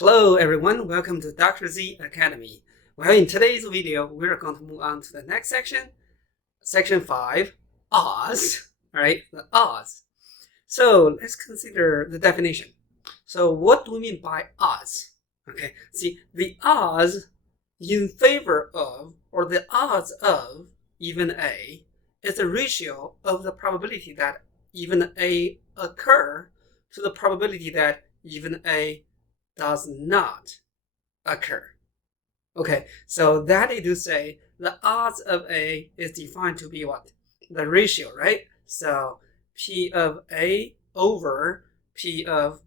Hello everyone, welcome to DrZ Academy. Well, in today's video, we're going to move on to the next section, section 5, odds, right? The odds. So let's consider the definition. So what do we mean by odds? Okay, see, the odds in favor of, or the odds of even A is the ratio of the probability that even A occur to the probability that even A does not occur. Okay, so that is to say the odds of A is defined to be what? The ratio, right? So P of A over P of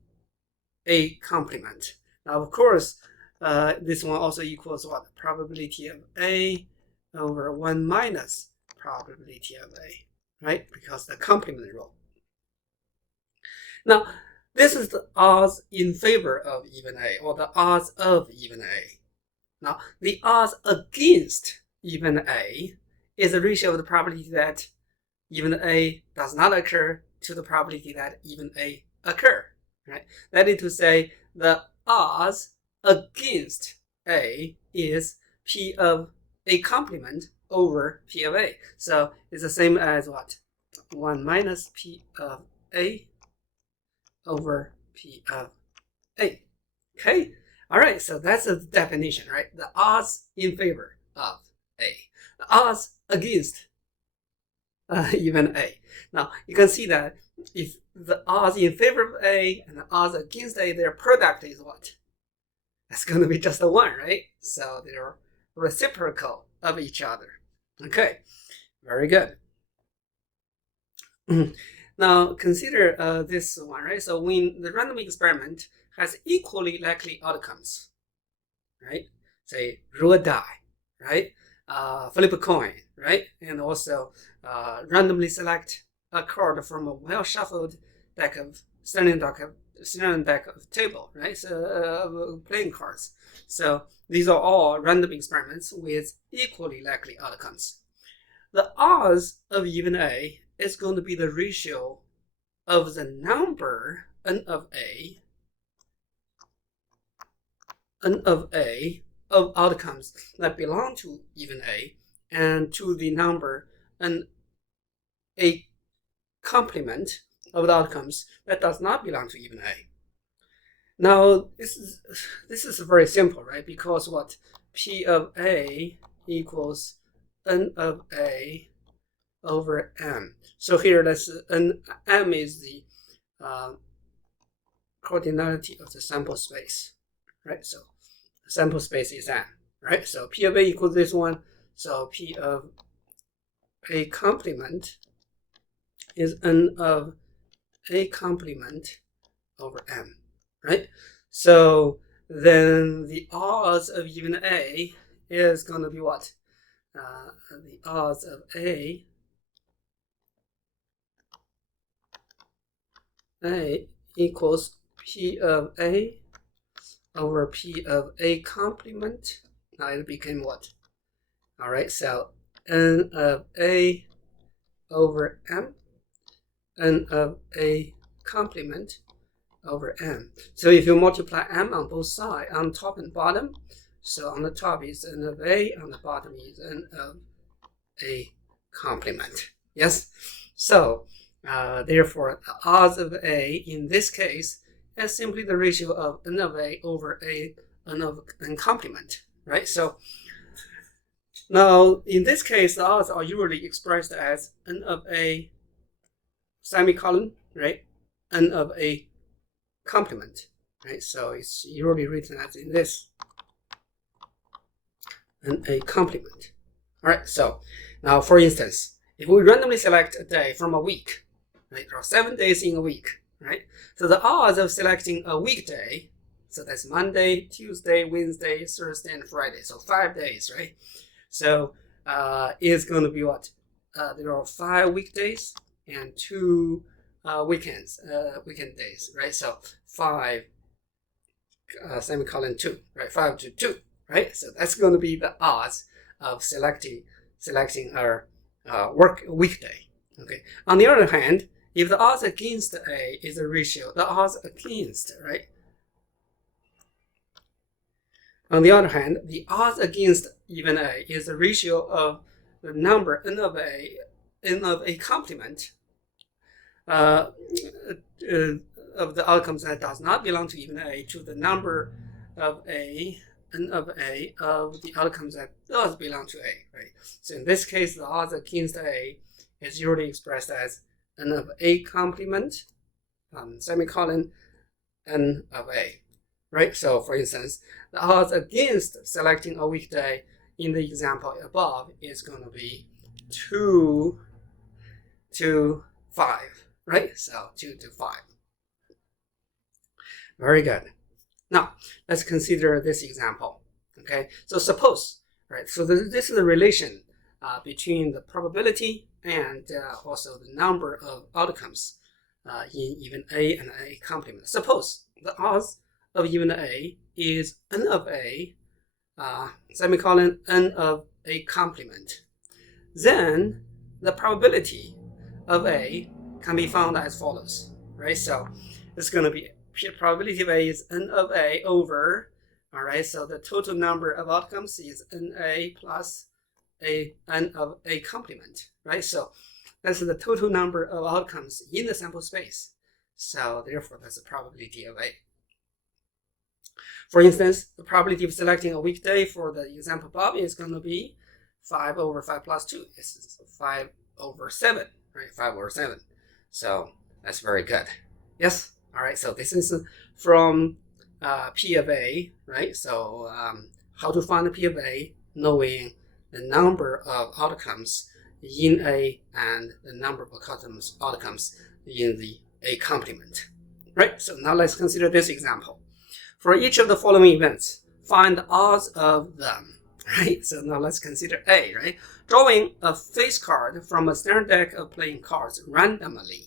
A complement. Now, of course, this one also equals what? Probability of A over 1 minus probability of A, right? Because the complement rule. Now, this is the odds in favor of even A, or the odds of even A. Now, the odds against even A is the ratio of the probability that even A does not occur to the probability that even A occur. Right? That is to say, the odds against A is P of A complement over P of A. So it's the same as what? 1 minus P of A over P of A. Okay? All right, so that's the definition, right? The odds in favor of A. The odds against even A. Now, you can see that if the odds in favor of A and the odds against A, their product is what? That's going to be just a 1, right? So they're reciprocal of each other. Okay, very good. Now, consider this one, right? So when the random experiment has equally likely outcomes, right? Say, roll a die, right? Flip a coin, right? And also randomly select a card from a well-shuffled deck of standing deck of table, right? So playing cards. So these are all random experiments with equally likely outcomes. The odds of even A is going to be the ratio of the number n of A of outcomes that belong to even A and to the number n A complement of the outcomes that does not belong to even A. Now this is very simple, right? Because what? P of A equals n of A over m. So here, m is the cardinality of the sample space, right? So the sample space is m, right? So P of A equals this one. So P of A complement is n of A complement over m, right? So then the odds of even A is going to be what? The odds of A equals P of A over P of A complement. Now it became what? All right, so n of A over m, n of A complement over m. So if you multiply m on both sides, on top and bottom, so on the top is n of A, on the bottom is n of A complement. Yes? So therefore, the odds of A in this case is simply the ratio of n of A over n of n complement, right? So now in this case, the odds are usually expressed as n of A semicolon, right? N of A complement, right? So it's usually written as in this, n A complement. All right, so now for instance, if we randomly select a day from a week, right? There are 7 days in a week, right? So the odds of selecting a weekday, so that's Monday, Tuesday, Wednesday, Thursday, and Friday. So 5 days, right? So is going to be what? There are 5 weekdays and 2 weekend days, right? So 5 semicolon 2, right? 5 to 2, right? So that's going to be the odds of selecting our work weekday. Okay. On the other hand, if the odds against A is a ratio, the odds against, right? On the other hand, the odds against even A is the ratio of the number n of a complement of the outcomes that does not belong to even A to the number of n of A of the outcomes that does belong to A, right? So in this case, the odds against A is usually expressed as n of A complement, semicolon, n of A, right? So for instance, the odds against selecting a weekday in the example above is going to be 2 to 5, right? So 2 to 5. Very good. Now, let's consider this example, okay? So suppose, right, so this is the relation between the probability and also the number of outcomes in even A and A complement. Suppose the odds of even A is n of A, semicolon, n of A complement. Then the probability of A can be found as follows, right? So it's going to be probability of A is n of A over, all right, so the total number of outcomes is NA plus n of A complement, right? So that's the total number of outcomes in the sample space. So therefore, that's the probability of A. For instance, the probability of selecting a weekday for the example above is going to be 5 over 5 plus 2. It's 5 over 7, right? 5 over 7. So that's very good. Yes? All right, so this is from P of A, right? So how to find the P of A, knowing the number of outcomes in A and the number of outcomes in the A complement, right? So now let's consider this example. For each of the following events, find the odds of them, right? So now let's consider A, right? Drawing a face card from a standard deck of playing cards randomly.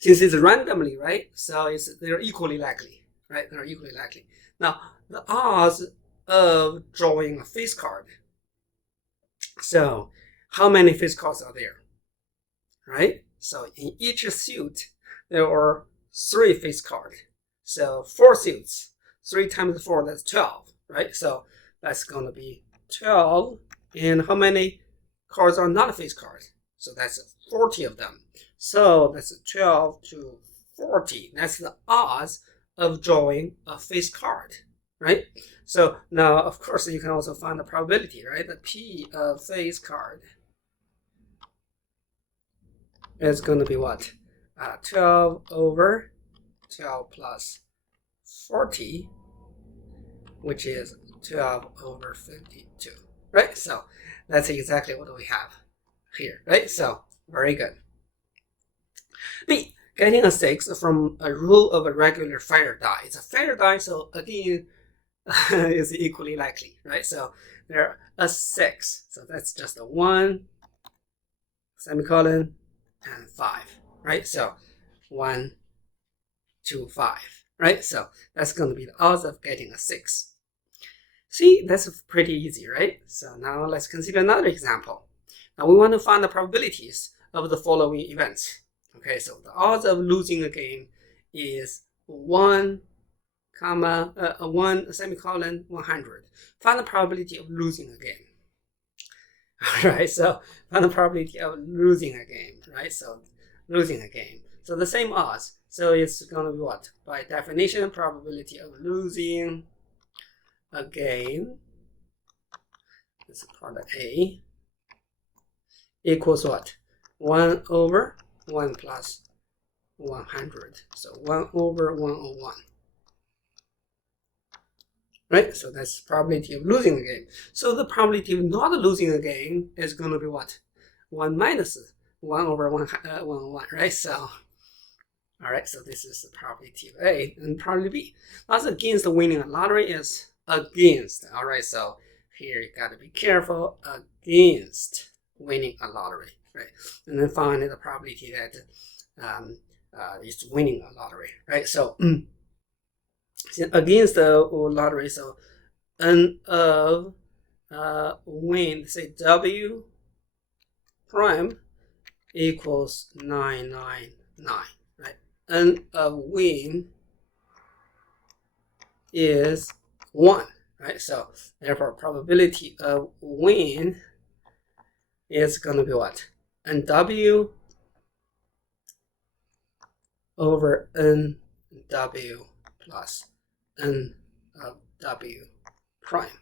Since it's randomly, right? So they're equally likely, right? They're equally likely. Now, the odds of drawing a face card. So how many face cards are there, right? So in each suit, there are 3 face cards. So 4 suits, 3 times 4, that's 12, right? So that's going to be 12. And how many cards are not face cards? So that's 40 of them. So that's 12 to 40. That's the odds of drawing a face card, right? So now, of course, you can also find the probability, right? The P of face card is going to be what? 12 over 12 plus 40, which is 12 over 52, right? So that's exactly what we have here, right? So very good. B, getting a 6 from a rule of a regular fire die. It's a fire die, so again, is equally likely, right? So there are a 6, so that's just a 1, semicolon, and 5, right? So 1, 2, 5, right? So that's going to be the odds of getting a 6. See, that's pretty easy, right? So now let's consider another example. Now we want to find the probabilities of the following events. Okay, so the odds of losing a game is 1, semicolon, 100. Find the probability of losing a game. All right, so find the probability of losing a game, right? So losing a game. So the same odds. So it's going to be what? By definition, probability of losing a game, this is part of A, equals what? 1 over 1 plus 100. So 1 over 101. Right? So that's probability of losing the game. So the probability of not losing a game is going to be what? 1 minus 1 over 101, right? So, all right, so this is the probability of A, and probability B. Odds against winning a lottery is against. All right, so here you got to be careful, against winning a lottery, right? And then find the probability that is winning a lottery, right? So against the lottery, so n of win, say W prime equals 999, right? N of win is 1, right? So therefore, probability of win is going to be what? NW over NW plus N of W prime.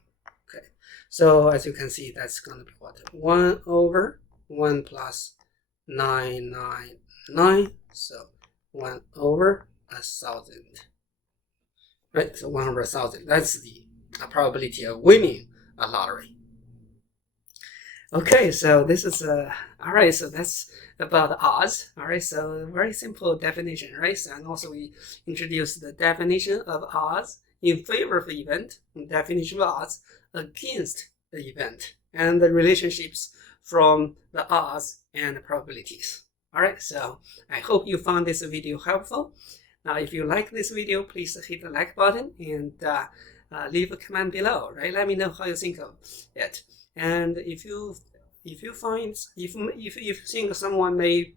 Okay, so as you can see, that's going to be what? 1 over 1 plus 999. So 1 over 1,000. Right, so 1 over 1,000. That's the probability of winning a lottery. Okay, so this is all right. So that's about the odds. All right, so very simple definition, right? So, and also we introduced the definition of odds in favor of the event, and definition of odds against the event, and the relationships from the odds and the probabilities. All right, so I hope you found this video helpful. Now, if you like this video, please hit the like button and leave a comment below. Right, let me know how you think of it. And if you think someone may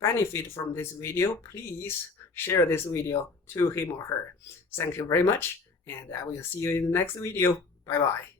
benefit from this video, please share this video to him or her. Thank you very much, and I will see you in the next video. Bye bye.